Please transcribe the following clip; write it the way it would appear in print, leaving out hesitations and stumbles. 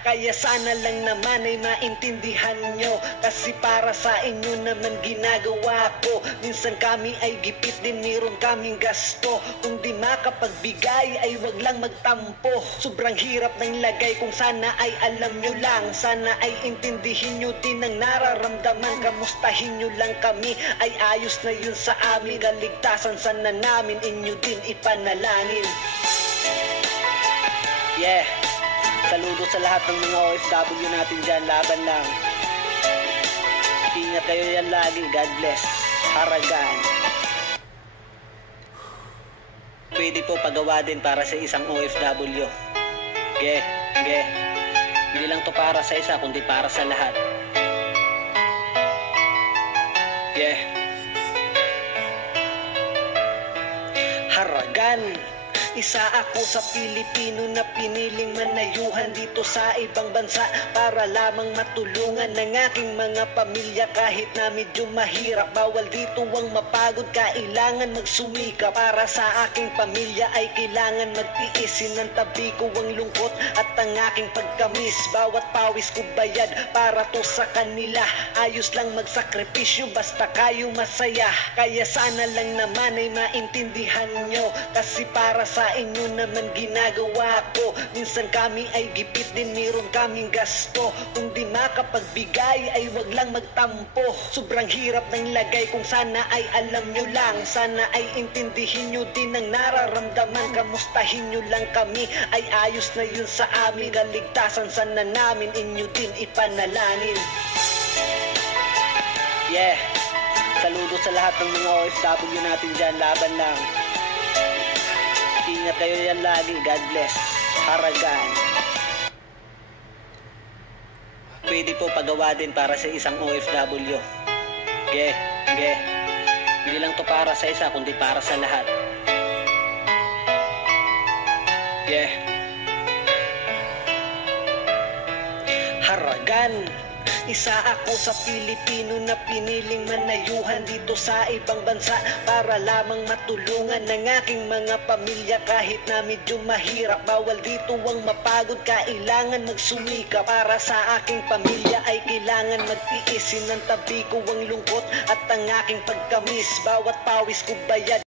Kaya sana lang naman ay maintindihan nyo, kasi para sa inyo naman ginagawa ko. Minsan kami ay gipit din, meron kaming gasto. Kung di makapagbigay ay wag lang magtampo. Sobrang hirap ng lagay, kung sana ay alam nyo lang. Sana ay intindihin nyo din ang nararamdaman. Kamustahin nyo lang kami, ay ayos na yun sa amin. Kaligtasan sana namin inyo din ipanalangin. Yeah, saludo sa lahat ng mga OFW natin dyan. Laban lang, ingat kayo yan lagi. God bless. Haragan. Pwede po pagawa din para sa isang OFW. Hindi lang to para sa isa, kundi para sa lahat. Haragan. Isa ako sa Pilipino na piniling manayuhan dito sa ibang bansa para lamang matulungan ng aking mga pamilya. Kahit na medyo mahirap, bawal dito ang mapagod. Kailangan magsumika para sa aking pamilya, ay kailangan magtiis. Sinantabi ko ang lungkot at ang aking pagkamis. Bawat pawis ko bayad para to sa kanila. Ayos lang magsakripisyo basta kayo masaya. Kaya sana lang naman ay maintindihan nyo, kasi para sa inyo naman ginagawa ko. Minsan kami ay gipit din, meron kaming gasto. Kung di makapagbigay ay wag lang magtampo. Sobrang hirap ng lagay, kung sana ay alam nyo lang. Sana ay intindihin nyo din ang nararamdaman. Kamustahin nyo lang kami, ay ayos na yun sa amin. Kaligtasan sana namin inyo din ipanalangin. Yeah, saludo sa lahat ng mga OFW natin dyan. Laban lang, ingat kayo yan lagi. God bless. Haragan. Pwede po pagawa din para sa isang OFW. Hindi lang to para sa isa, kundi para sa lahat. Haragan. Isa ako sa Pilipino na piniling manayuhan dito sa ibang bansa para lamang matulungan ng aking mga pamilya. Kahit na medyo mahirap, bawal dito ang mapagod. Kailangan magsumika para sa aking pamilya, ay kailangan magtiis. Sinantabi ko ang lungkot at ang aking pagkamis. Bawat pawis ko bayad